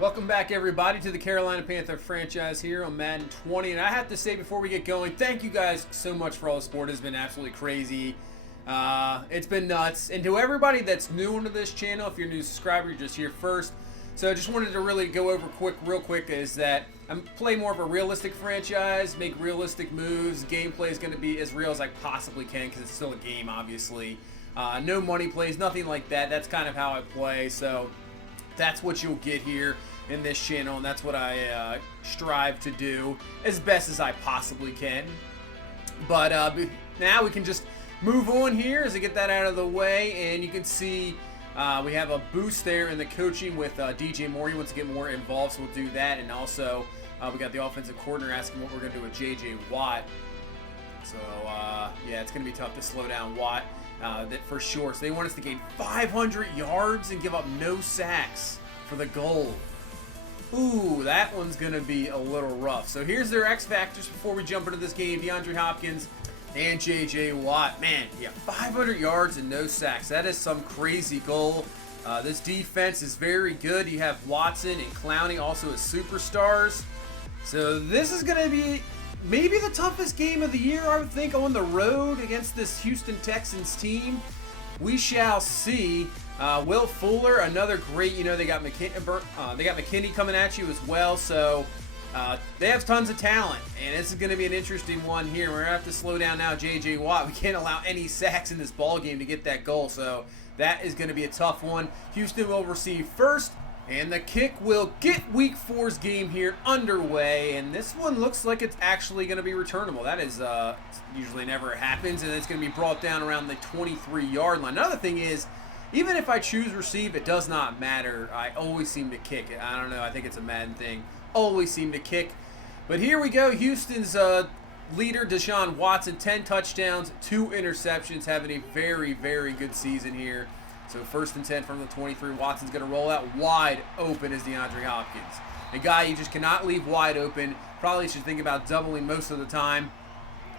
Welcome back, everybody, to the Carolina Panther franchise here on Madden 20. And I have to say before we get going, thank you guys so much for all the support. It's been absolutely crazy. It's been nuts. And to everybody that's new into this channel, if you're a new subscriber, you're just here first. So I just wanted to really go over real quick, is that I'm playing more of a realistic franchise, make realistic moves. Gameplay is going to be as real as I possibly can because it's still a game, obviously. No money plays, nothing like that. That's kind of how I play. So that's what you'll get here in this channel, and that's what I strive to do as best as I possibly can. But now we can just move on here as I get that out of the way, and you can see we have a boost there in the coaching with DJ Moore. He wants to get more involved, so we'll do that. And also we got the offensive coordinator asking what we're going to do with JJ Watt. So yeah, it's going to be tough to slow down Watt, that for sure. So they want us to gain 500 yards and give up no sacks for the goal. Ooh, that one's going to be a little rough. So here's their X factors before we jump into this game. Deandre Hopkins and JJ Watt. Man, yeah, 500 yards and no sacks. That is some crazy goal. This defense is very good. You have Watson and Clowney also as superstars. So this is going to be maybe the toughest game of the year, I would think, on the road against this Houston Texans team. We shall see. Will Fuller, another great, they got McKinney coming at you as well. So they have tons of talent, and this is going to be an interesting one here. We're going to have to slow down now JJ Watt. We can't allow any sacks in this ball game to get that goal, so that is going to be a tough one. Houston will receive first, and the kick will get Week 4's game here underway, and this one looks like it's actually going to be returnable. That is usually never happens, and it's going to be brought down around the 23-yard line. Another thing is, even if I choose receive, it does not matter. I always seem to kick it. I don't know. I think it's a Madden thing. Always seem to kick. But here we go. Houston's leader, Deshaun Watson, 10 touchdowns, 2 interceptions, having a very, very good season here. So first and 10 from the 23. Watson's going to roll out wide open as Deandre Hopkins. A guy you just cannot leave wide open. Probably should think about doubling most of the time.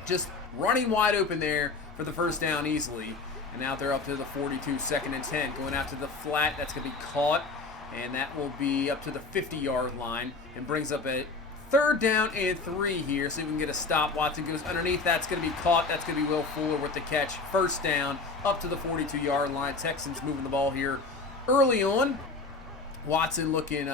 Just running wide open there for the first down easily. And now they're up to the 42, second and 10. Going out to the flat, that's going to be caught. And that will be up to the 50-yard line. And brings up a third down and 3 here. So we can get a stop. Watson goes underneath. That's going to be caught. That's going to be Will Fuller with the catch. First down up to the 42-yard line. Texans moving the ball here early on. Watson looking,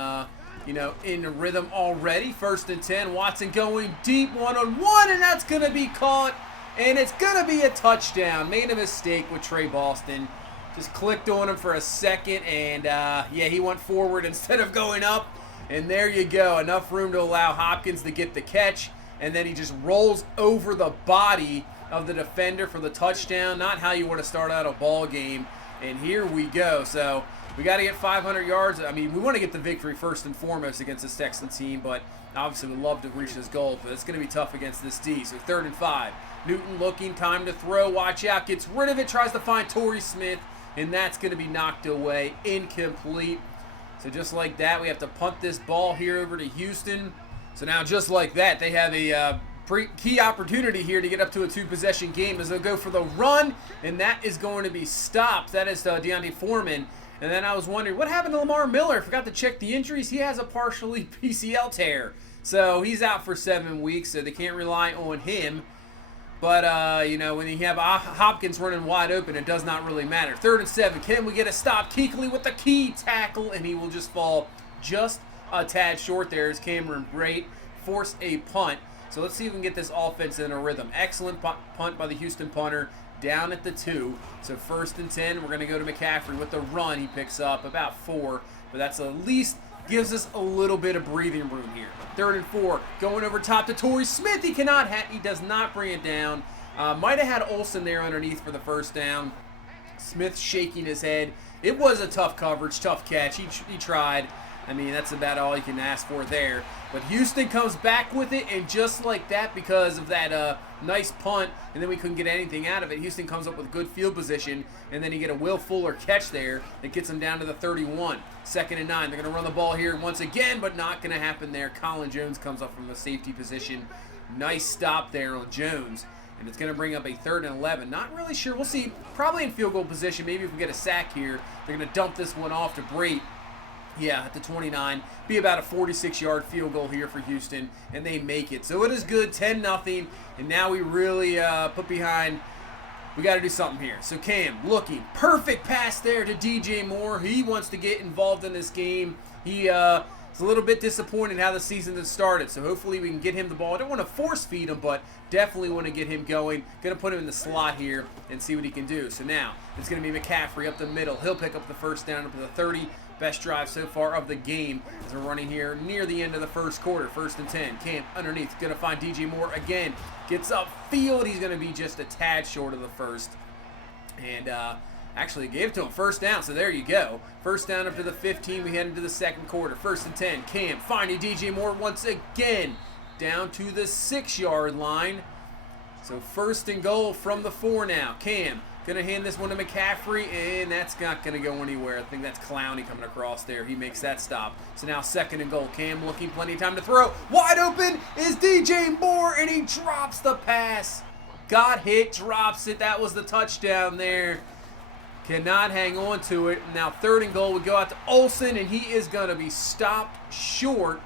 in rhythm already. First and 10. Watson going deep one-on-one. And that's going to be caught. And it's going to be a touchdown. Made a mistake with Trey Boston. Just clicked on him for a second, and yeah, he went forward instead of going up. And there you go. Enough room to allow Hopkins to get the catch. And then he just rolls over the body of the defender for the touchdown. Not how you want to start out a ball game. And here we go. So we got to get 500 yards. I mean, we want to get the victory first and foremost against this Texans team, but obviously we'd love to reach this goal. But it's going to be tough against this D. So 3rd and 5. Newton looking, time to throw, watch out, gets rid of it, tries to find Torrey Smith, and that's going to be knocked away, incomplete. So just like that, we have to punt this ball here over to Houston. So now just like that, they have a key opportunity here to get up to a 2-possession game as they'll go for the run, and that is going to be stopped. That is Deontay Foreman. And then I was wondering, what happened to Lamar Miller? Forgot to check the injuries. He has a partially PCL tear. So he's out for 7 weeks, so they can't rely on him. But, when you have Hopkins running wide open, it does not really matter. 3rd and 7. Can we get a stop? Kuechly with the key tackle, and he will just fall just a tad short there as Cameron Brate forced a punt. So let's see if we can get this offense in a rhythm. Excellent punt by the Houston punter down at the 2. So 1st and 10, we're going to go to McCaffrey with the run. He picks up about 4, but that's at least gives us a little bit of breathing room here. 3rd and 4, going over top to Torrey Smith. He does not bring it down. Might have had Olsen there underneath for the first down. Smith shaking his head. It was a tough coverage, tough catch. He tried. I mean, that's about all you can ask for there. But Houston comes back with it, and just like that, because of that nice punt, and then we couldn't get anything out of it, Houston comes up with good field position, and then you get a Will Fuller catch there that gets them down to the 31. 2nd and 9. They're going to run the ball here once again, but not going to happen there. Colin Jones comes up from the safety position. Nice stop there on Jones. And it's going to bring up a 3rd and 11. Not really sure. We'll see. Probably in field goal position. Maybe if we get a sack here, they're going to dump this one off to Brate. Yeah, at the 29. Be about a 46-yard field goal here for Houston, and they make it. So it is good, 10-0, and now we really put behind. We got to do something here. So Cam looking. Perfect pass there to DJ Moore. He wants to get involved in this game. He is a little bit disappointed how the season has started. So hopefully we can get him the ball. I don't want to force feed him, but definitely want to get him going. Going to put him in the slot here and see what he can do. So now it's going to be McCaffrey up the middle. He'll pick up the first down up to the 30. Best drive so far of the game as we're running here near the end of the first quarter. 1st and 10. Cam underneath. Going to find DJ Moore again. Gets upfield. He's going to be just a tad short of the first. And actually gave it to him. First down. So there you go. First down up to the 15. We head into the second quarter. 1st and 10. Cam finding DJ Moore once again. Down to the 6-yard line. So 1st and goal from the 4 now. Cam going to hand this one to McCaffrey, and that's not going to go anywhere. I think that's Clowney coming across there. He makes that stop. So now 2nd and goal. Cam looking, plenty of time to throw. Wide open is DJ Moore, and he drops the pass. Got hit, drops it. That was the touchdown there. Cannot hang on to it. Now 3rd and goal. We go out to Olsen, and he is going to be stopped short.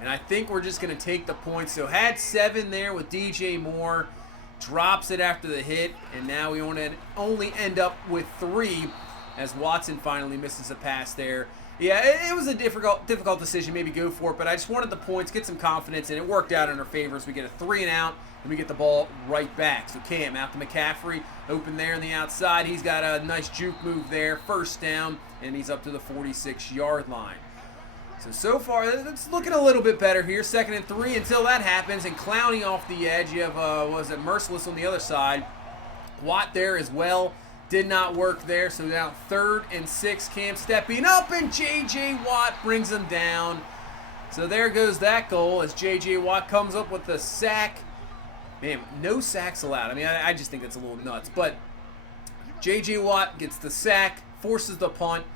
And I think we're just going to take the points. So had 7 there with DJ Moore. Drops it after the hit, and now we only end up with 3 as Watson finally misses a pass there. Yeah, it was a difficult decision, maybe go for it, but I just wanted the points, get some confidence, and it worked out in our favor as we get a 3 and out, and we get the ball right back. So Cam out to McCaffrey, open there on the outside. He's got a nice juke move there, 1st down, and he's up to the 46-yard line. So far, it's looking a little bit better here. 2nd and 3 until that happens. And Clowney off the edge. You have, Merciless on the other side. Watt there as well. Did not work there. So now 3rd and 6. Cam stepping up, and J.J. Watt brings him down. So there goes that goal as J.J. Watt comes up with the sack. Man, no sacks allowed. I mean, I just think that's a little nuts. But J.J. Watt gets the sack, forces the punt.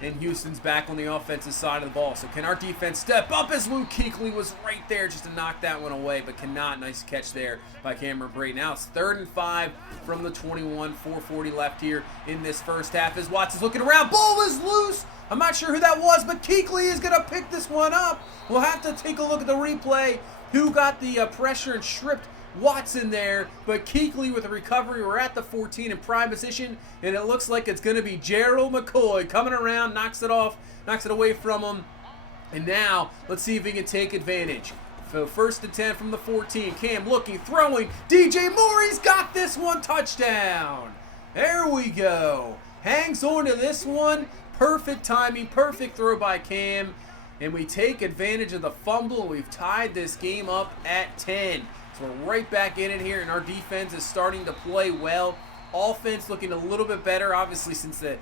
And Houston's back on the offensive side of the ball. So can our defense step up as Luke Kuechly was right there just to knock that one away, but cannot. Nice catch there by Cameron Brate. Now it's 3rd and 5 from the 21. 4:40 left here in this first half as Watson's looking around. Ball is loose. I'm not sure who that was, but Kuechly is going to pick this one up. We'll have to take a look at the replay. Who got the pressure and stripped Watson there, but Kuechly with a recovery. We're at the 14 in prime position, and it looks like it's going to be Gerald McCoy coming around, knocks it away from him. And now let's see if he can take advantage. So 1st and 10 from the 14. Cam looking, throwing. DJ Moore, he's got this one. Touchdown. There we go. Hangs on to this one. Perfect timing, perfect throw by Cam. And we take advantage of the fumble. We've tied this game up at 10. So we're right back in it here, and our defense is starting to play well. Offense looking a little bit better, obviously, since the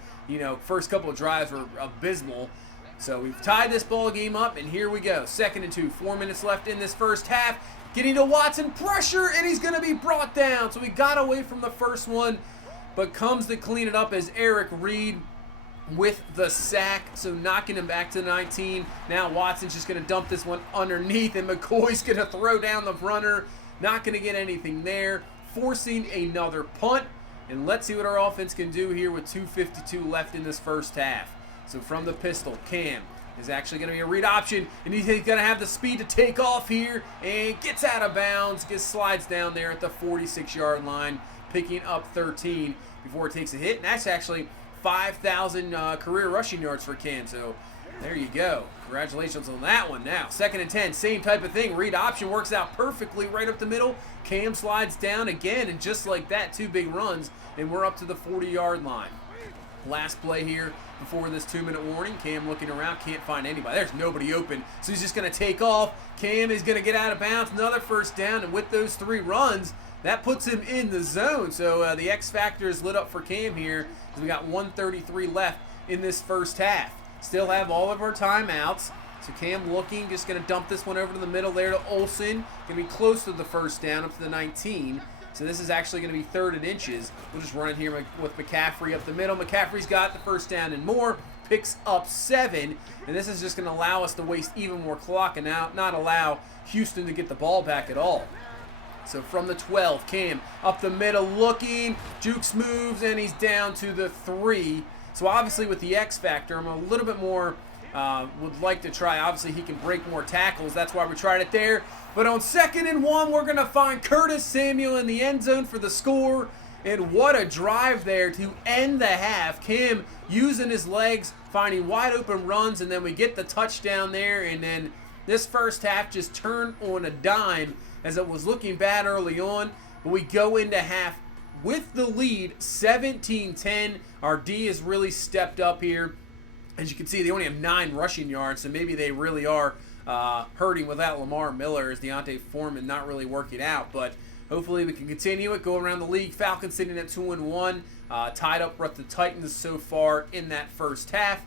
first couple of drives were abysmal. So we've tied this ball game up, and here we go. 2nd and 2, 4 minutes left in this first half. Getting to Watson, pressure, and he's going to be brought down. So we got away from the first one, but comes to clean it up as Eric Reed with the sack, so knocking him back to 19. Now Watson's just going to dump this one underneath, and McCoy's going to throw down the runner. Not going to get anything there, forcing another punt. And let's see what our offense can do here with 2:52 left in this first half. So from the pistol, Cam is actually going to be a read option, and he's going to have the speed to take off here, and gets out of bounds, slides down there at the 46-yard line, picking up 13 before it takes a hit. And that's actually 5,000 career rushing yards for Cam. So there you go. Congratulations on that one. Now, 2nd and 10, same type of thing. Read option works out perfectly right up the middle. Cam slides down again, and just like that, 2 big runs, and we're up to the 40-yard line. Last play here before this 2-minute warning. Cam looking around, can't find anybody. There's nobody open, so he's just going to take off. Cam is going to get out of bounds. Another first down, and with those 3 runs, that puts him in the zone. So the X factor is lit up for Cam here. We got 1:33 left in this first half. Still have all of our timeouts. So Cam looking, just going to dump this one over to the middle there to Olsen. Going to be close to the first down, up to the 19. So this is actually going to be 3rd and inches. We'll just run it here with McCaffrey up the middle. McCaffrey's got the first down and more. Picks up 7. And this is just going to allow us to waste even more clock and now not allow Houston to get the ball back at all. So from the 12, Cam up the middle looking. Jukes moves, and he's down to the 3. So obviously with the X factor, I'm a little bit more would like to try. Obviously he can break more tackles. That's why we tried it there. But on 2nd and 1, we're going to find Curtis Samuel in the end zone for the score. And what a drive there to end the half. Cam using his legs, finding wide open runs, and then we get the touchdown there. And then this first half just turned on a dime as it was looking bad early on. But we go into half with the lead, 17-10. Our D has really stepped up here. As you can see, they only have 9 rushing yards, so maybe they really are hurting without Lamar Miller, as Deontay Foreman not really working out. But hopefully we can continue it, go around the league. Falcons sitting at 2-1, tied up with the Titans so far in that first half.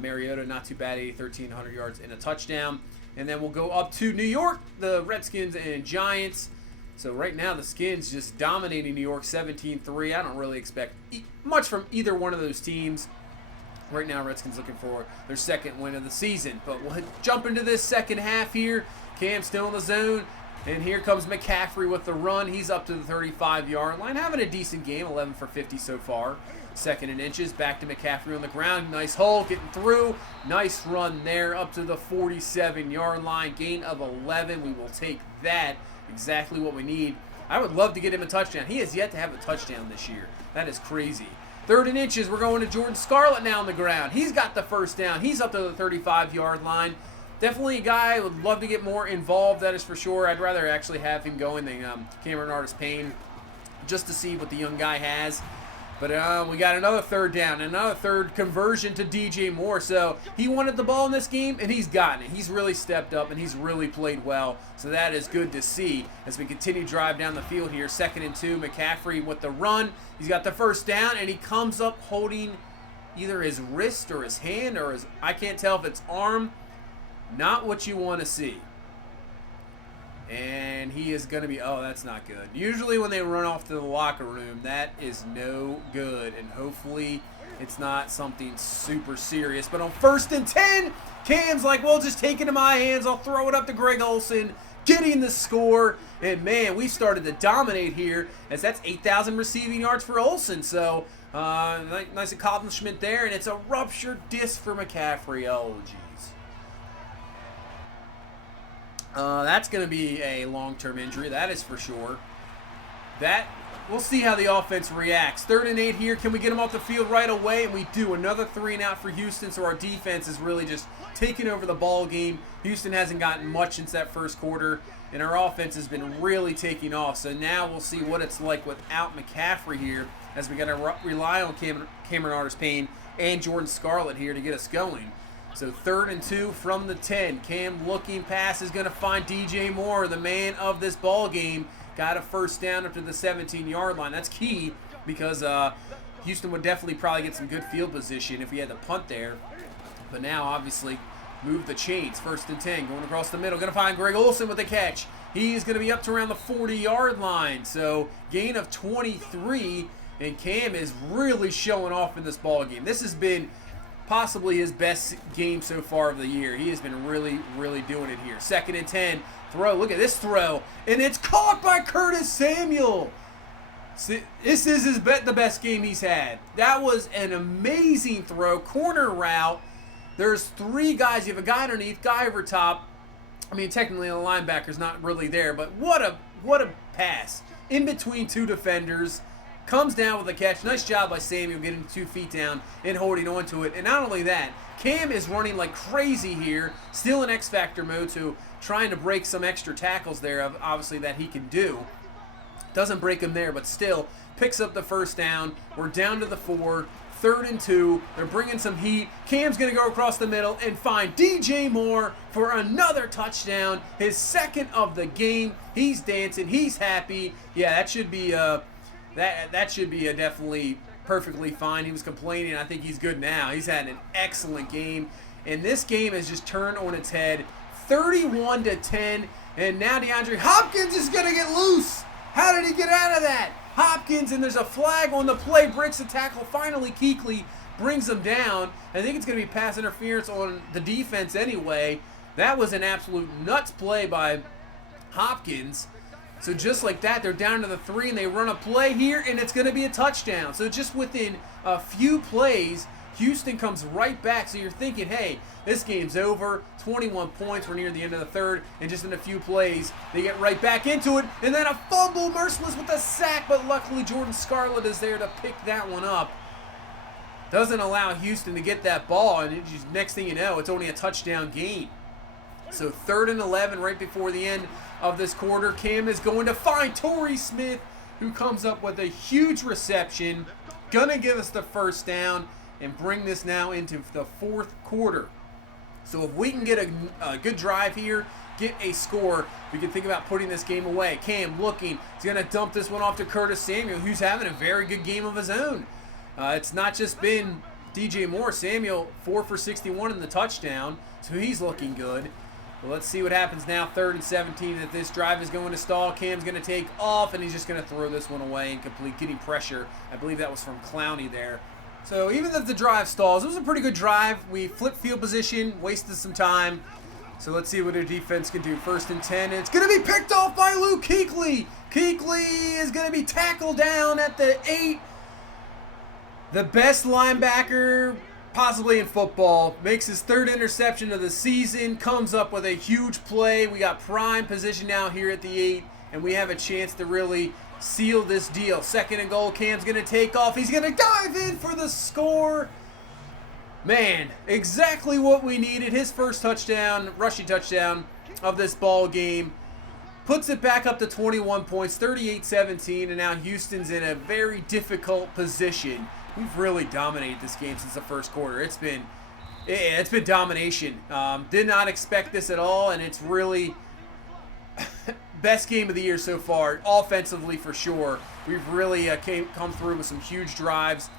Mariota, not too bad, 1,300 yards and a touchdown. And then we'll go up to New York, the Redskins and Giants. So right now the Skins just dominating New York 17-3. I don't really expect much from either one of those teams. Right now Redskins looking for their 2nd win of the season. But we'll jump into this second half here. Cam still in the zone. And here comes McCaffrey with the run. He's up to the 35-yard line. Having a decent game, 11 for 50 so far. 2nd and inches, back to McCaffrey on the ground. Nice hole, getting through. Nice run there, up to the 47-yard line. Gain of 11. We will take that. Exactly what we need. I would love to get him a touchdown. He has yet to have a touchdown this year. That is crazy. 3rd and inches, we're going to Jordan Scarlett now on the ground. He's got the first down. He's up to the 35-yard line. Definitely a guy I would love to get more involved, that is for sure. I'd rather actually have him going than Cameron Artis-Payne, just to see what the young guy has. But we got another 3rd down, another 3rd conversion to DJ Moore. So he wanted the ball in this game, and he's gotten it. He's really stepped up, and he's really played well. So that is good to see as we continue to drive down the field here. 2nd and 2, McCaffrey with the run. He's got the first down, and he comes up holding either his wrist or his hand or his, I can't tell if it's arm. Not what you want to see. And he is going to be, oh, that's not good. Usually when they run off to the locker room, that is no good. And hopefully it's not something super serious. But on 1st and 10, Cam's like, well, just take it in my hands. I'll throw it up to Greg Olsen, getting the score. And, man, we started to dominate here, as that's 8,000 receiving yards for Olsen. So, nice accomplishment there. And it's a ruptured disc for McCaffrey. Oh, geez. That's going to be a long-term injury, that is for sure. We'll see how the offense reacts. 3rd and 8 here. Can we get them off the field right away? And we do. Another 3 and out for Houston, so our defense is really just taking over the ball game. Houston hasn't gotten much since that first quarter, and our offense has been really taking off. So now we'll see what it's like without McCaffrey here, as we got to rely on Cameron Artis-Payne and Jordan Scarlett here to get us going. So 3rd and 2 from the 10. Cam looking pass is going to find DJ Moore, the man of this ball game. Got a first down up to the 17-yard line. That's key because Houston would definitely probably get some good field position if we had to punt there. But now, obviously, move the chains. 1st and 10, going across the middle. Going to find Greg Olsen with the catch. He's going to be up to around the 40-yard line. So gain of 23, and Cam is really showing off in this ball game. This has been possibly his best game so far of the year. He has been really, really doing it here. 2nd and 10, throw. Look at this throw. And it's caught by Curtis Samuel. This is the best game he's had. That was an amazing throw. Corner route. There's 3 guys. You have a guy underneath, guy over top. I mean, technically the linebacker's not really there, but what a pass. In between 2 defenders. Comes down with a catch. Nice job by Samuel getting 2 feet down and holding on to it. And not only that, Cam is running like crazy here. Still in X-Factor mode, so trying to break some extra tackles there, obviously, that he can do. Doesn't break him there, but still picks up the first down. We're down to the 4. 3rd and 2. They're bringing some heat. Cam's going to go across the middle and find DJ Moore for another touchdown. His 2nd of the game. He's dancing. He's happy. Yeah, that should be That should be definitely perfectly fine. He was complaining. I think he's good now. He's had an excellent game. And this game has just turned on its head. 31-10. And now Deandre Hopkins is going to get loose. How did he get out of that? Hopkins, and there's a flag on the play. Breaks the tackle. Finally, Kuechly brings him down. I think it's going to be pass interference on the defense anyway. That was an absolute nuts play by Hopkins. So just like that, they're down to the 3, and they run a play here, and it's going to be a touchdown. So just within a few plays, Houston comes right back. So you're thinking, hey, this game's over. 21 points. We're near the end of the third. And just in a few plays, they get right back into it. And then a fumble, Merciless with a sack. But luckily, Jordan Scarlett is there to pick that one up. Doesn't allow Houston to get that ball. And next thing you know, it's only a touchdown gain. So 3rd and 11 right before the end of this quarter. Cam is going to find Torrey Smith, who comes up with a huge reception. Gonna give us the first down and bring this now into the 4th quarter. So if we can get a good drive here, get a score, we can think about putting this game away. Cam looking, he's going to dump this one off to Curtis Samuel, who's having a very good game of his own. It's not just been DJ Moore. Samuel, 4 for 61 in the touchdown, so he's looking good. Well, let's see what happens now. 3rd and 17, that this drive is going to stall. Cam's going to take off, and he's just going to throw this one away and complete, getting pressure. I believe that was from Clowney there. So even if the drive stalls, it was a pretty good drive. We flipped field position, wasted some time. So let's see what our defense can do. 1st and 10. It's going to be picked off by Luke Kuechly. Kuechly is going to be tackled down at the 8. The best linebacker possibly in football. Makes his 3rd interception of the season. Comes up with a huge play. We got prime position now here at the 8. And we have a chance to really seal this deal. 2nd and goal. Cam's going to take off. He's going to dive in for the score. Man, exactly what we needed. His first touchdown, rushing touchdown of this ball game. Puts it back up to 21 points, 38-17, and now Houston's in a very difficult position. We've really dominated this game since the 1st quarter. It's been domination. Did not expect this at all, and it's really best game of the year so far, offensively for sure. We've really come through with some huge drives.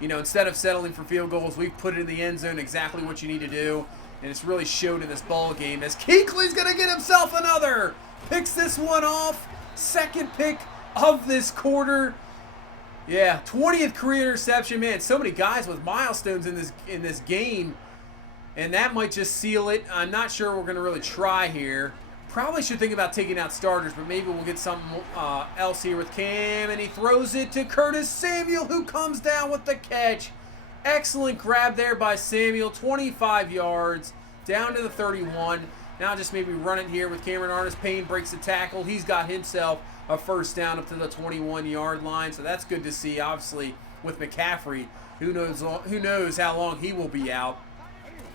Instead of settling for field goals, we've put it in the end zone, exactly what you need to do. And it's really showed in this ball game as Kuechly's going to get himself another. Picks this one off. 2nd pick of this quarter. Yeah, 20th career interception. Man, so many guys with milestones in this game. And that might just seal it. I'm not sure we're going to really try here. Probably should think about taking out starters, but maybe we'll get something else here with Cam. And he throws it to Curtis Samuel, who comes down with the catch. Excellent grab there by Samuel. 25 yards, down to the 31. Now just maybe run it here with Cameron Artis-Payne. Breaks the tackle. He's got himself a first down up to the 21-yard line. So that's good to see. Obviously, with McCaffrey, who knows how long he will be out.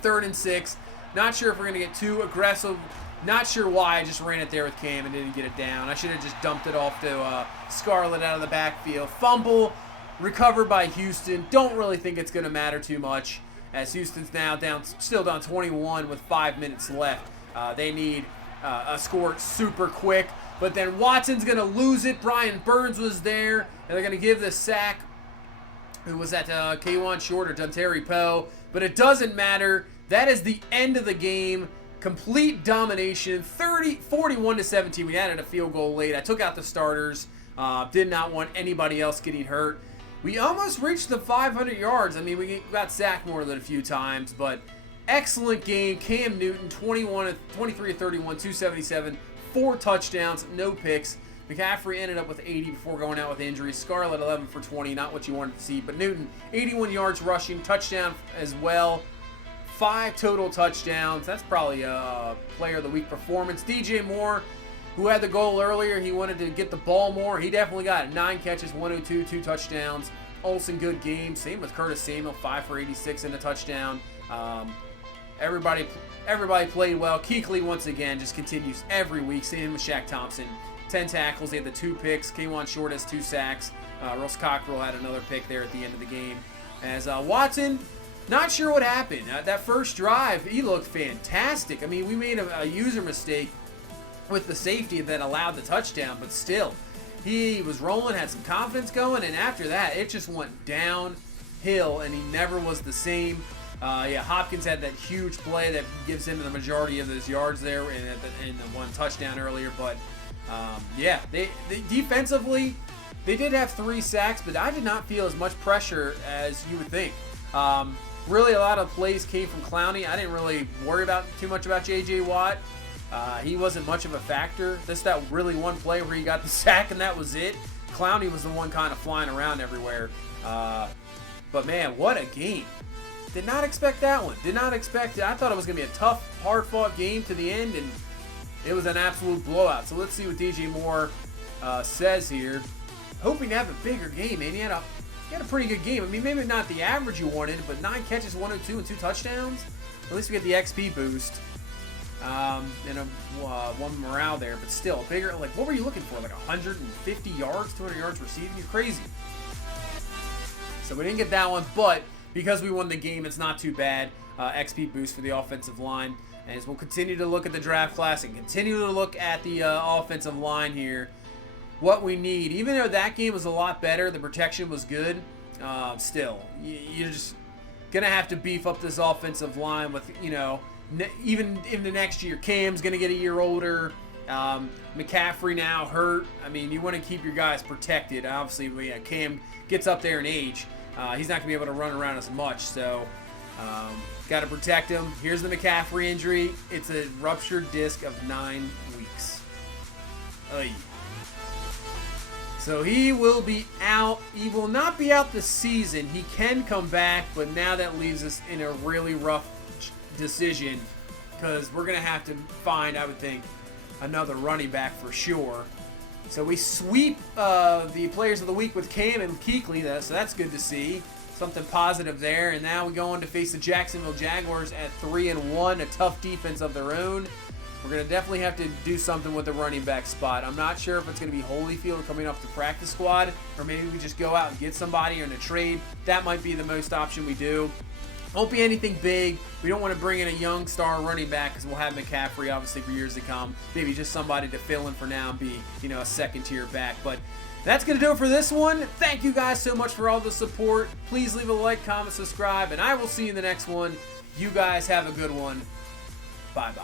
3rd and 6. Not sure if we're going to get too aggressive. Not sure why I just ran it there with Cam and didn't get it down. I should have just dumped it off to Scarlett out of the backfield. Fumble, recovered by Houston. Don't really think it's going to matter too much, as Houston's now still down 21 with 5 minutes left. They need a score super quick. But then Watson's going to lose it. Brian Burns was there, and they're going to give the sack. Who was that? K'Wan Short or Dontari Poe. But it doesn't matter. That is the end of the game. Complete domination, 41-17. We added a field goal late. I took out the starters. Did not want anybody else getting hurt. We almost reached the 500 yards. I mean, we got sacked more than a few times, but excellent game. Cam Newton, 23-31, 277, 4 touchdowns, no picks. McCaffrey ended up with 80 before going out with injuries. Scarlett, 11 for 20, not what you wanted to see. But Newton, 81 yards rushing, touchdown as well. 5 total touchdowns. That's probably a player of the week performance. DJ Moore, who had the goal earlier, he wanted to get the ball more. He definitely got it. 9 catches, 102, 2 touchdowns. Olsen, good game. Same with Curtis Samuel, 5 for 86 and a touchdown. Everybody played well. Kuechly, once again, just continues every week. Same with Shaq Thompson. 10 tackles. They had the 2 picks. K'Wan Short has 2 sacks. Russ Cockrell had another pick there at the end of the game. As Watson, not sure what happened. That first drive, he looked fantastic. I mean, we made a user mistake with the safety that allowed the touchdown, but still, he was rolling, had some confidence going, and after that, it just went downhill, and he never was the same. Hopkins had that huge play that gives him the majority of those yards there in the 1 touchdown earlier, but they defensively, they did have 3 sacks, but I did not feel as much pressure as you would think. Really, a lot of plays came from Clowney. I didn't really worry too much about J.J. Watt. He wasn't much of a factor. That really one play where he got the sack and that was it. Clowney was the one kind of flying around everywhere. But man, what a game. Did not expect that one. Did not expect it. I thought it was going to be a tough, hard-fought game to the end, and it was an absolute blowout. So let's see what DJ Moore says here. Hoping to have a bigger game, man. He had a pretty good game. I mean, maybe not the average you wanted, but 9 catches, 102, and 2 touchdowns. At least we get the XP boost. And one morale there, but still bigger. Like, what were you looking for? Like 150 yards, 200 yards receiving? You're crazy. So we didn't get that one, but because we won the game, it's not too bad. XP boost for the offensive line. And as we'll continue to look at the draft class and continue to look at the offensive line here, what we need, even though that game was a lot better, the protection was good, still, you're just going to have to beef up this offensive line with, even in the next year. Cam's going to get a year older. McCaffrey now hurt. I mean, you want to keep your guys protected. Obviously, Cam gets up there in age. He's not going to be able to run around as much, so got to protect him. Here's the McCaffrey injury. It's a ruptured disc of 9 weeks. Oy. So he will be out. He will not be out this season. He can come back, but now that leaves us in a really rough decision because we're going to have to find, I would think, another running back for sure. So we sweep the players of the week with Cam and Kuechly, so that's good to see. Something positive there. And now we go on to face the Jacksonville Jaguars at 3-1, a tough defense of their own. We're going to definitely have to do something with the running back spot. I'm not sure if it's going to be Holyfield coming off the practice squad, or maybe we just go out and get somebody or in a trade. That might be the most option we do. Won't be anything big. We don't want to bring in a young star running back because we'll have McCaffrey obviously for years to come. Maybe just somebody to fill in for now and be, a second-tier back. But that's going to do it for this one. Thank you guys so much for all the support. Please leave a like, comment, subscribe, and I will see you in the next one. You guys have a good one. Bye-bye.